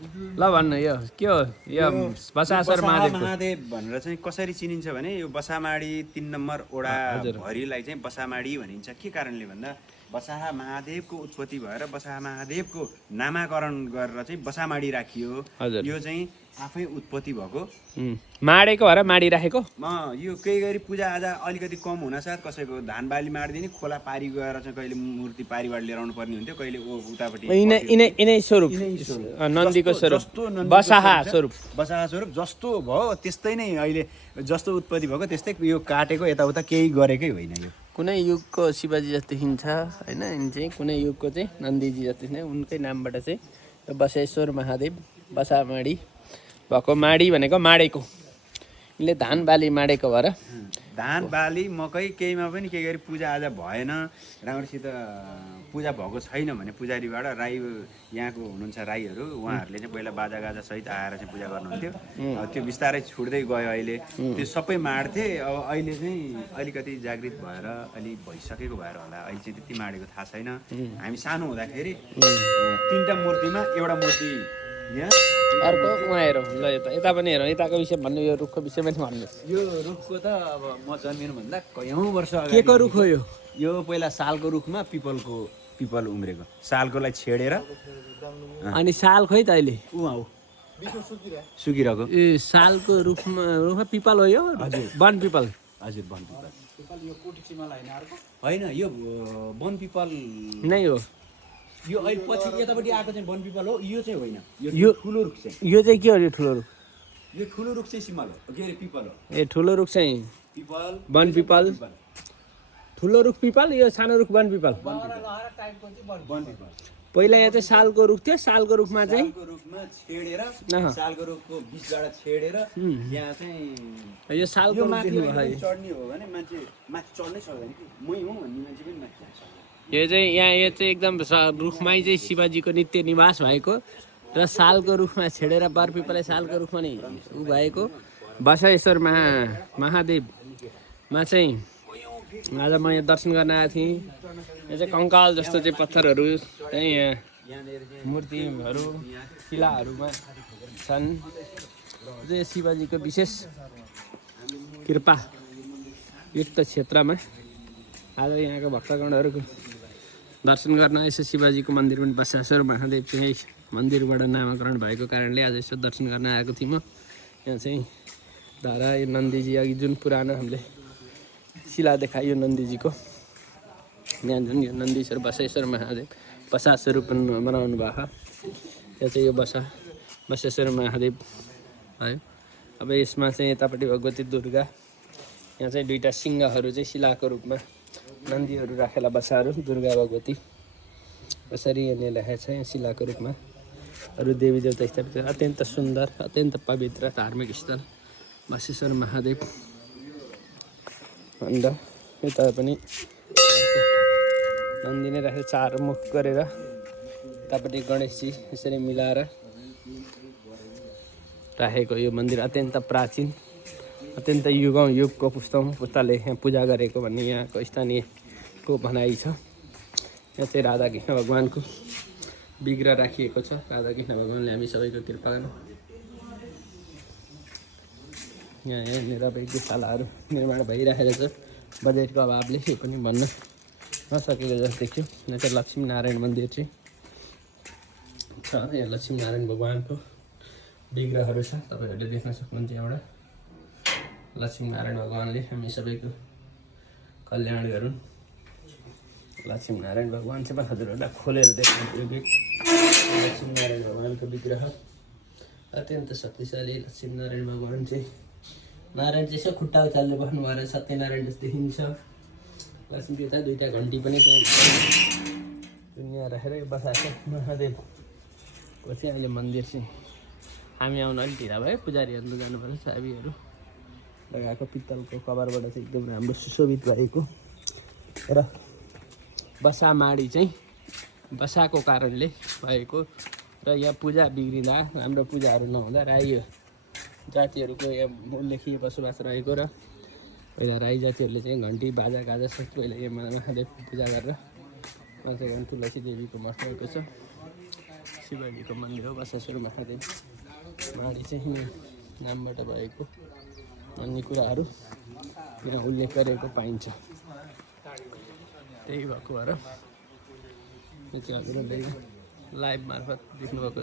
ल भन्नु यो के हो यो बसासर महादेव भनेर चाहिँ कसरी चिनिन्छ भने यो बसामाडी 3 नम्बर ओडा हजुर भरिलाई चाहिँ बसामाडी भनिन्छ। के कारणले भन्दा बसाहा महादेवको उत्पत्ति भएर बसाहा महादेवको नामाकरण गरेर चाहिँ बसामाडी राखियो। हजुर यो चाहिँ आफै उत्पत्ति भएको माडेको भएर माडी राखेको यो केही गरी पूजाआजा अलिकति कम हुनासाथ कसैको धान बाली माडिदिने खोला पारी गएर चाहिँ कहिले मूर्ति पारीबाट लिएर आउनु पर्ने हुन्थ्यो, कहिले उतापट्टि यिनै स्वरूप नन्दीको स्वरूप बसाहा स्वरूप जस्तो भयो त्यस्तै नै अहिले जस्तो उत्पत्ति भएको त्यस्तै यो काटेको यताउता केही गरेकै होइन। यो कुनै युगको शिवजी जति हिँड्छ होइन, यिनी चाहिँ कुनै युगको चाहिँ नन्दीजी जति नै उनकै नामबाट चाहिँ बसेश्वर महादेव बसामाडी भएको। माडी भनेको माडेको, यिनले धान बाली माडेको भएर धान बाली मकै केहीमा पनि केही गरी पूजाआजा भएन, राम्रोसित पूजा भएको छैन भने पुजारीबाट राई यहाँको हुनुहुन्छ राईहरू, उहाँहरूले चाहिँ पहिला बाजागाजा सहित आएर चाहिँ पूजा गर्नुहुन्थ्यो। त्यो बिस्तारै छुट्दै गयो, अहिले त्यो सबै माड्थे। अब अहिले चाहिँ अलिकति जागृत भएर अलि भइसकेको भएर होला अहिले चाहिँ त्यति माडेको थाहा छैन। हामी सानो हुँदाखेरि 3टा मूर्तिमा एउटा मूर्ति अर्को उहाँ हेरौँ ल यता पनि हेरौँ, यताको विषय भन्नु, यो रुखको विषय पनि भन्नुहोस्। यो रुखको त अब म जन्मिनुभन्दा कयौँ वर्ष के को रुख हो यो? यो पहिला सालको रुखमा पिपल उम्रेको, सालकोलाई छेडेर अनि साल खोइ त अहिले सुकिरहेको। ए सालको रुखमा पिपल हो यो? हजुर वन पिपल। हजुर वन पिपल यो कोटी सिमाला होइन, यो वन पिपल नै हो। यो अहिले पछि यतापट्टि आएको चाहिँ वन पिपल हो, यो चाहिँ होइन। यो ठुलो रुख चाहिँ यो चाहिँ के हो? यो ठुलो रुख, यो ठुलो रुख चाहिँ सिमल हो, के अरे पिपल हो। ए ठुलो रुख चाहिँ पिपल वन पिपल, ठुलो रुख पिपल, यो सानो रुख वन पिपल। पहिला यहाँ चाहिँ सालको रुख थियो, सालको रुखमा चाहिँ छेडेर सालको रुखको बिचबाट छेडेर यहाँ चाहिँ यो सालको माथि चढ्ने हो भने मान्छे माथि चढ्नै सक्दैन कि, मै हुँ भन्ने मान्छे पनि माथि जान्छ। यो चाहिँ यहाँ यो चाहिँ एकदम रुखमै चाहिँ शिवजीको नित्य निवास भएको र सालको रुखमा छेडेर बर पिपलले सालको रुखमा नि ऊ भएको बसेश्वर महादेवमा चाहिँ आज म यहाँ दर्शन गर्न आएको थिएँ। यो चाहिँ कङ्काल जस्तो चाहिँ पत्थरहरू चाहिँ यहाँ मूर्तिहरू किलाहरूमा छन्। चाहिँ शिवजीको विशेष कृपा युक्त क्षेत्रमा आज यहाँको भक्तगणहरूको दर्शन गर्न यसो शिवजीको मन्दिर पनि बसेश्वर महादेव चाहिँ मन्दिरबाट नामाकरण भएको कारणले आज यसो दर्शन गर्न आएको थिएँ म। यहाँ चाहिँ धारा यो नन्दीजी अघि जुन पुरानो हामीले शिला देखायो नन्दीजीको, यहाँ जुन यो नन्दीश्वर बसेश्वर महादेव बसा स्वरूप बनाउनु भएको, यो चाहिँ यो बसेश्वर महादेव भयो। अब यसमा चाहिँ यतापट्टि भगवती दुर्गा, यहाँ चाहिँ 2टा सिंहहरू चाहिँ शिलाको रूपमा नन्दीहरू राखेला बसाहरू दुर्गा भगवती यसरी यहाँनिर राखेको छ यहाँ शिलाको रूपमा। अरू देवी देवता स्थापित अत्यन्त सुन्दर अत्यन्त पवित्र धार्मिक स्थल बसेश्वर महादेव। अन्त यता पनि नन्दी नै राखेर 4 मुख गरेर यतापट्टि गणेशजी यसरी मिलाएर राखेको यो मन्दिर अत्यन्त प्राचीन, अत्यन्त युगको पुस्ताले यहाँ पूजा गरेको भन्ने यहाँको स्थानीयको भनाइ छ। यहाँ चाहिँ राधाकृष्ण भगवानको विग्रह राखिएको छ। राधाकृष्ण भगवानले हामी सबैको कृपा गर्नु। यहाँनिर वेदशालाहरू निर्माण भइरहेको छ, बजेटको अभावले यो पनि भन्न नसकेको जस्तो देखियो। यहाँ चाहिँ लक्ष्मीनारायण मन्दिर चाहिँ छ, यहाँ लक्ष्मीनारायण भगवानको विग्रहहरू छ, तपाईँहरूले देख्न सक्नुहुन्छ। एउटा लक्ष्मीनारायण भगवानले हामी सबैको कल्याण गरून्। लक्ष्मीनारायण भगवान चाहिँ हजुरहरूलाई खोलेर देख्नु लक्ष्मीनारायण भगवानको विग्रह अत्यन्त शक्तिशाली। लक्ष्मीनारायण भगवान चाहिँ नारायण चाहिँ यसो खुट्टा उचाल्ने बस्नु भएर सत्यनारायण जस्तो देखिन्छ। लक्ष्मी पिता 2टा घन्टी पनि दुनियाँ राखेर बसाएको महादेवको चाहिँ अहिले मन्दिर चाहिँ हामी आउन अलिक ढिला भयो। पुजारीहरू जानु पर्यो, चाबीहरू लगाएको पित्तलको कभरबाट चाहिँ एकदम राम्रो सुशोभित भएको र बसामाडी चाहिँ बसाको कारणले भएको र यहाँ पूजा बिग्रिँदा राम्रो पूजाहरू नहुँदा राई जातिहरूको यहाँ उल्लेखीय बसोबास रहेको र पहिला राई जातिहरूले चाहिँ घन्टी बाजा गाजा सहित पहिला यहाँ महादेवको पूजा गरेर मान्छे तुलसी देवीको मठ रहेको छ। शिवजीको मन्दिर हो बसासुर महादेव माडी चाहिँ यो नामबाट भएको अन्य कुराहरू यहाँ उल्लेख गरेको पाइन्छ। त्यही भएको भएर यो चाहिँ हजुरहरूले लाइभ मार्फत देख्नुभएको